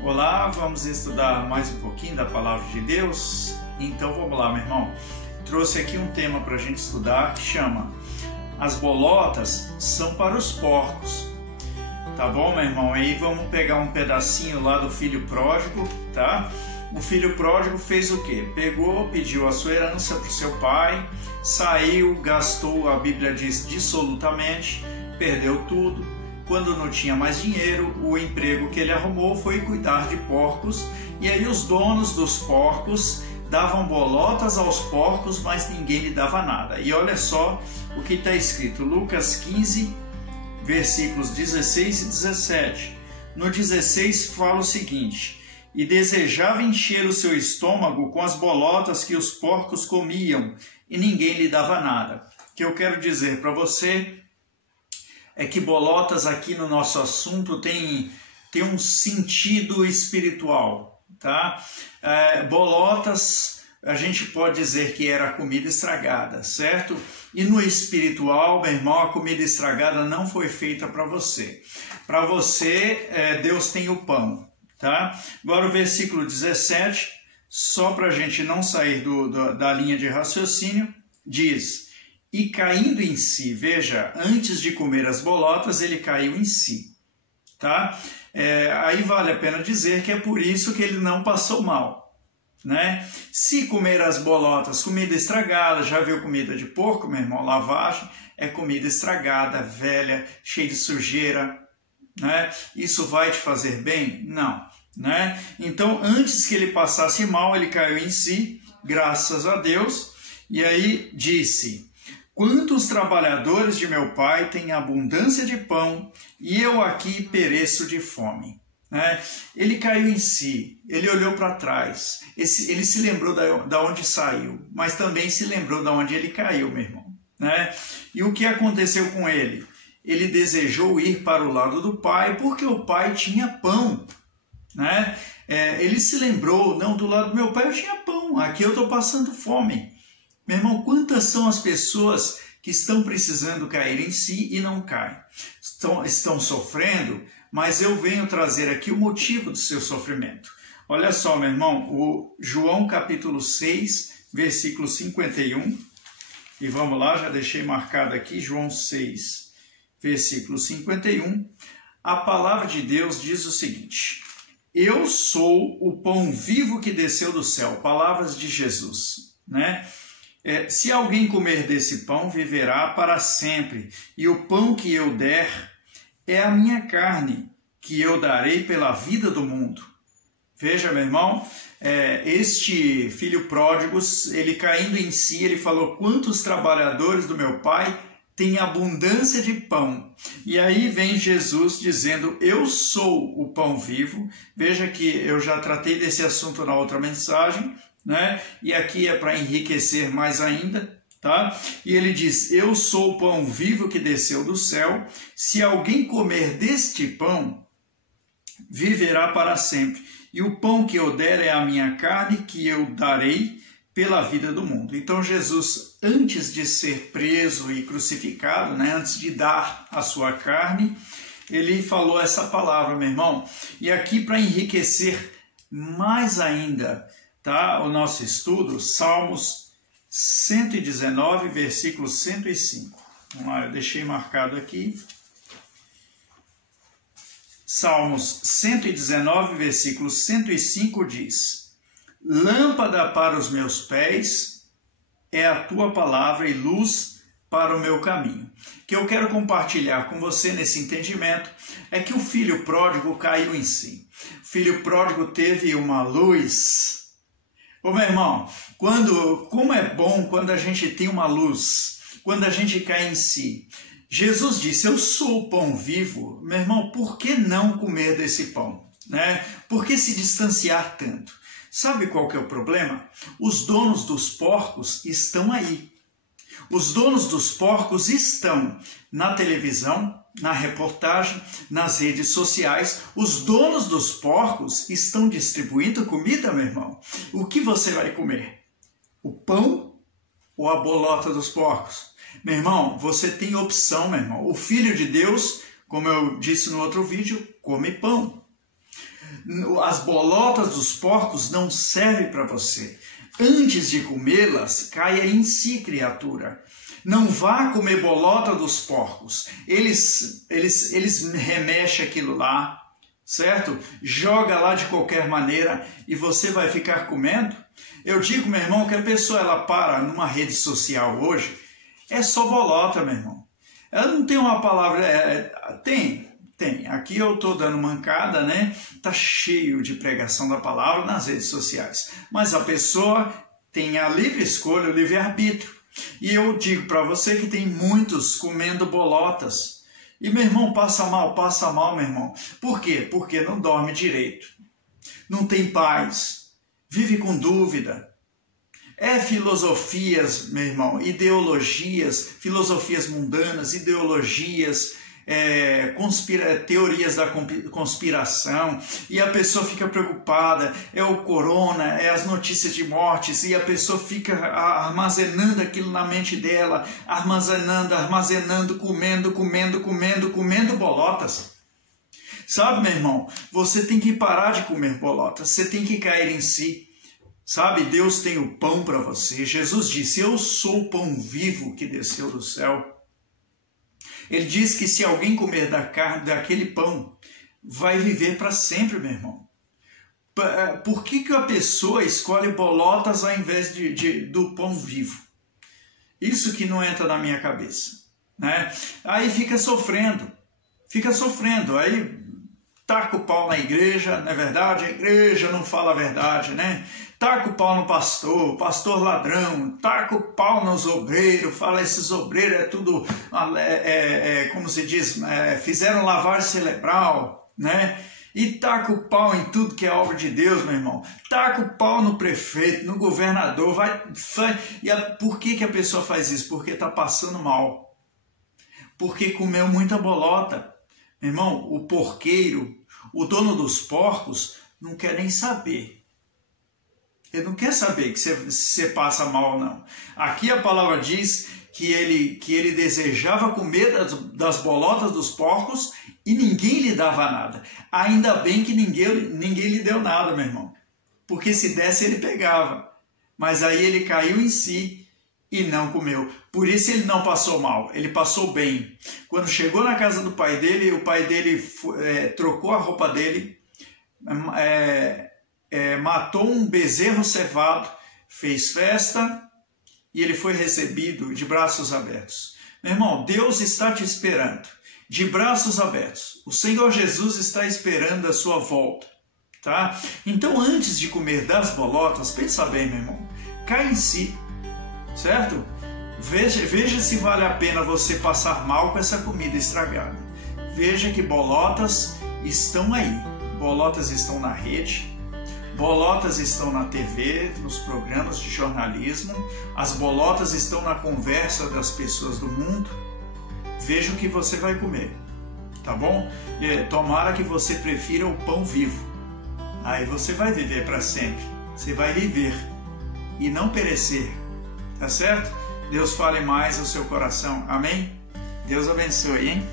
Olá, vamos estudar mais um pouquinho da Palavra de Deus? Então vamos lá, meu irmão. Trouxe aqui um tema para a gente estudar que chama As bolotas são para os porcos. Tá bom, meu irmão? Aí vamos pegar um pedacinho lá do filho pródigo, tá? O filho pródigo fez o quê? Pegou, pediu a sua herança para o seu pai, saiu, gastou, a Bíblia diz, dissolutamente, perdeu tudo. Quando não tinha mais dinheiro, o emprego que ele arrumou foi cuidar de porcos, e aí os donos dos porcos davam bolotas aos porcos, mas ninguém lhe dava nada. E olha só o que está escrito, Lucas 15, versículos 16 e 17. No 16 fala o seguinte: e desejava encher o seu estômago com as bolotas que os porcos comiam, e ninguém lhe dava nada. O que eu quero dizer para você é que bolotas aqui no nosso assunto tem um sentido espiritual, tá? Bolotas, a gente pode dizer que era comida estragada, certo? E no espiritual, meu irmão, a comida estragada não foi feita para você. Para você, Deus tem o pão, tá? Agora o versículo 17, só para a gente não sair da linha de raciocínio, diz: e caindo em si, veja, antes de comer as bolotas, ele caiu em si, tá? Aí vale a pena dizer que é por isso que ele não passou mal, né? Se comer as bolotas, comida estragada, já viu comida de porco, meu irmão? Lavagem é comida estragada, velha, cheia de sujeira, né? Isso vai te fazer bem? Não, né? Então, antes que ele passasse mal, ele caiu em si, graças a Deus, e aí disse: quantos trabalhadores de meu pai têm abundância de pão, e eu aqui pereço de fome. Né? Ele caiu em si, ele olhou para trás, ele se lembrou da onde saiu, mas também se lembrou da onde ele caiu, meu irmão. Né? E o que aconteceu com ele? Ele desejou ir para o lado do pai, porque o pai tinha pão. Né? Ele se lembrou, não, do lado do meu pai eu tinha pão, aqui eu estou passando fome. Meu irmão, quantas são as pessoas que estão precisando cair em si e não caem? Estão sofrendo, mas eu venho trazer aqui o motivo do seu sofrimento. Olha só, meu irmão, o João capítulo 6, versículo 51. E vamos lá, já deixei marcado aqui, João 6, versículo 51. A palavra de Deus diz o seguinte: eu sou o pão vivo que desceu do céu. Palavras de Jesus, né? Se alguém comer desse pão, viverá para sempre, e o pão que eu der é a minha carne, que eu darei pela vida do mundo. Veja, meu irmão, este filho pródigo, ele caindo em si, ele falou: quantos trabalhadores do meu pai têm abundância de pão? E aí vem Jesus dizendo: eu sou o pão vivo. Veja que eu já tratei desse assunto na outra mensagem, né? E aqui é para enriquecer mais ainda, tá? E ele diz: eu sou o pão vivo que desceu do céu, se alguém comer deste pão, viverá para sempre, e o pão que eu der é a minha carne, que eu darei pela vida do mundo. Então Jesus, antes de ser preso e crucificado, né? Antes de dar a sua carne, ele falou essa palavra, meu irmão. E aqui, para enriquecer mais ainda, tá? O nosso estudo, Salmos 119, versículo 105. Vamos lá, eu deixei marcado aqui. Salmos 119, versículo 105 diz: lâmpada para os meus pés é a tua palavra e luz para o meu caminho. O que eu quero compartilhar com você nesse entendimento é que o filho pródigo caiu em si. O filho pródigo teve uma luz. Ô meu irmão, como é bom quando a gente tem uma luz, quando a gente cai em si. Jesus disse: eu sou o pão vivo. Meu irmão, por que não comer desse pão? Né? Por que se distanciar tanto? Sabe qual que é o problema? Os donos dos porcos estão aí. Os donos dos porcos estão na televisão, na reportagem, nas redes sociais. Os donos dos porcos estão distribuindo comida, meu irmão. O que você vai comer? O pão ou a bolota dos porcos? Meu irmão, você tem opção, meu irmão. O Filho de Deus, como eu disse no outro vídeo, come pão. As bolotas dos porcos não servem para você. Antes de comê-las, caia em si, criatura. Não vá comer bolota dos porcos. Eles remexem aquilo lá, certo? Joga lá de qualquer maneira e você vai ficar comendo. Eu digo, meu irmão, que a pessoa ela para numa rede social hoje, é só bolota, meu irmão. Ela não tem uma palavra... Tem. Aqui eu estou dando mancada, né? Tá cheio de pregação da palavra nas redes sociais. Mas a pessoa tem a livre escolha, o livre-arbítrio. E eu digo para você que tem muitos comendo bolotas. E meu irmão, passa mal, meu irmão. Por quê? Porque não dorme direito. Não tem paz. Vive com dúvida. É filosofias, meu irmão, ideologias, filosofias mundanas, ideologias, teorias da conspiração, e a pessoa fica preocupada, é o corona, é as notícias de mortes, e a pessoa fica armazenando aquilo na mente dela, armazenando, comendo bolotas. Sabe, meu irmão, você tem que parar de comer bolotas, você tem que cair em si. Sabe, Deus tem o pão para você. Jesus disse, eu sou o pão vivo que desceu do céu. Ele diz que se alguém comer da carne, daquele pão, vai viver para sempre, meu irmão. Por que a pessoa escolhe bolotas ao invés do pão vivo? Isso que não entra na minha cabeça, né? Aí fica sofrendo, aí taca o pau na igreja, não é verdade? A igreja não fala a verdade, né? Taca o pau no pastor ladrão, taca o pau nos obreiros, fala esses obreiros é tudo, como se diz, fizeram lavagem cerebral, né? E taca o pau em tudo que é obra de Deus, meu irmão. Taca o pau no prefeito, no governador, por que a pessoa faz isso? Porque está passando mal, porque comeu muita bolota. Meu irmão, o porqueiro, o dono dos porcos, não quer nem saber. Ele não quer saber que você passa mal ou não. Aqui a palavra diz que ele desejava comer das bolotas dos porcos e ninguém lhe dava nada. Ainda bem que ninguém lhe deu nada, meu irmão. Porque se desse ele pegava. Mas aí ele caiu em si e não comeu. Por isso ele não passou mal, ele passou bem. Quando chegou na casa do pai dele, o pai dele trocou a roupa dele, matou um bezerro cevado, fez festa e ele foi recebido de braços abertos. Meu irmão, Deus está te esperando, de braços abertos. O Senhor Jesus está esperando a sua volta, tá? Então, antes de comer das bolotas, pensa bem, meu irmão, cai em si, certo? Veja se vale a pena você passar mal com essa comida estragada. Veja que bolotas estão aí, bolotas estão na rede, bolotas estão na TV, nos programas de jornalismo, as bolotas estão na conversa das pessoas do mundo. Veja o que você vai comer, tá bom? Tomara que você prefira o pão vivo. Aí você vai viver para sempre. Você vai viver e não perecer, tá certo? Deus fale mais ao seu coração. Amém? Deus abençoe, hein?